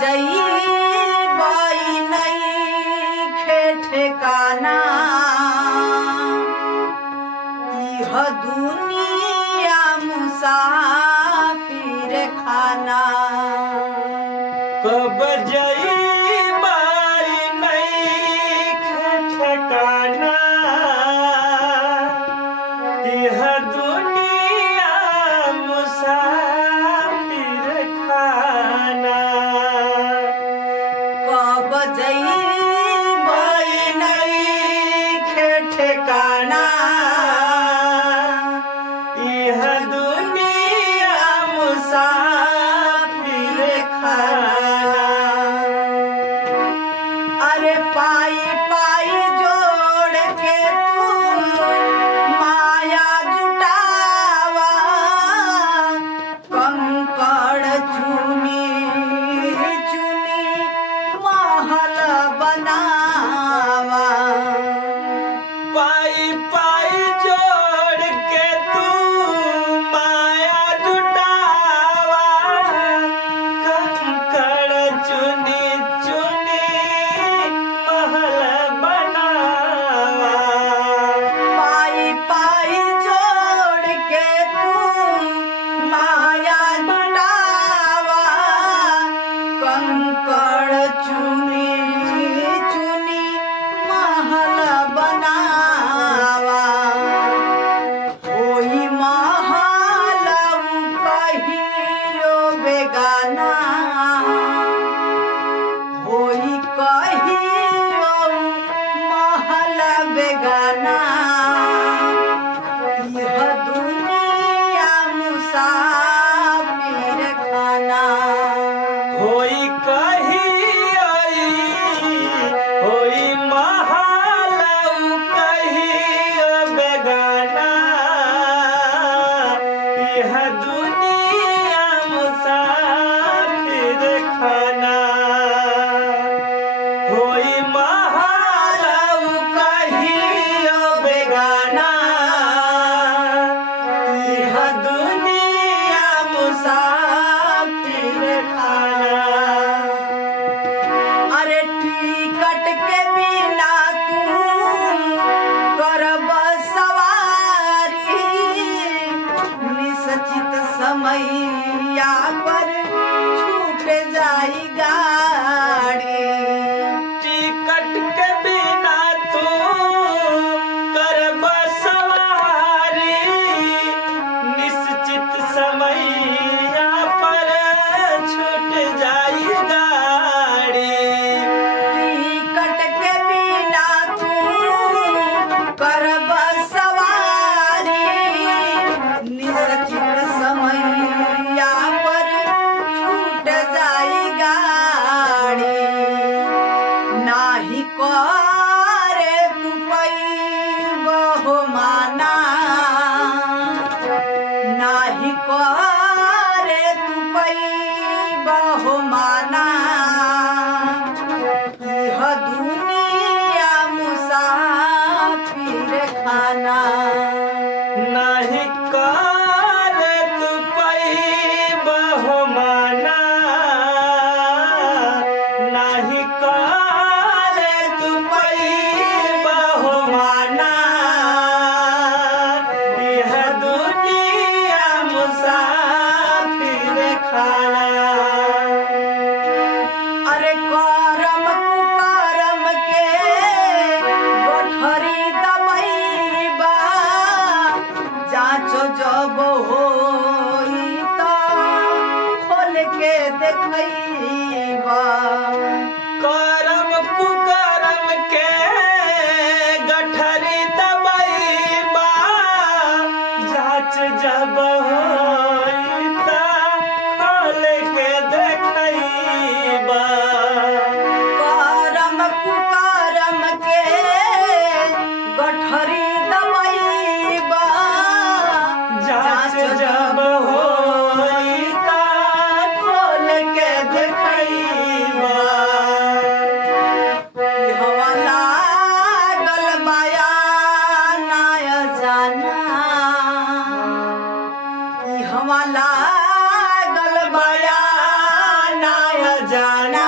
जइबई नइखे ठेकाना इह दुनिया मुसाफिर खाना। कब जइबई नइखे ठेकाना इह दुनिया मुसाफिर खाना। कब जइबई नइखे ठेकाना इह दुनिया मुसाफिर खाना। अरे पाई पाई जोड़ के तू माया जुटावा कंकड़ चुनी चुनी महल बनावा। पाई पाई जोड़ के तू माया जुटावा कंकड़ चुनी चुनी महल बनावा। पाई पाई जोड़ के तू माया जुटावा कंकड़ चुनी चुनी महल बनावा। होई महल कहियो बेगाना होई कहियो महल बेगाना इह दुनिया मुसाफिर खाना। होई होई महल कहियो बेगाना इह दुनिया मुसाफिर खाना। होई महल कहियो बेगाना इह दुनिया मुसाफिर खाना। अरे टिकट के बिना तू करब सवारी निश्चित समैया पर छूट जाई गाड़ी। टिकट के बिना तू करब सवारी निश्चित समैया पर छूट जाई गाड़ी। टिकट के बिना तू करब सवारी निश्चित समैया पर छूट जाई गाड़ी। नाही करे तू पैबहो माना नाही करे तू पैबहो माना इह दुनिया मुसाफिर खाना। नाही कर तू पैबहो माना नाही कर तू पैबहो माना इह दुनिया मुसाफिर खाना। अरे करम कुकरम के गठरी दबैबा जांच जब होई त खोल के देखैबा। करम कुकरम के गठरी दबैबा जांच जब होई त खोल के देखैबा। करम कुकरम के गठरी दबैबा जांच जब होई त खोल के देखैबा। जाना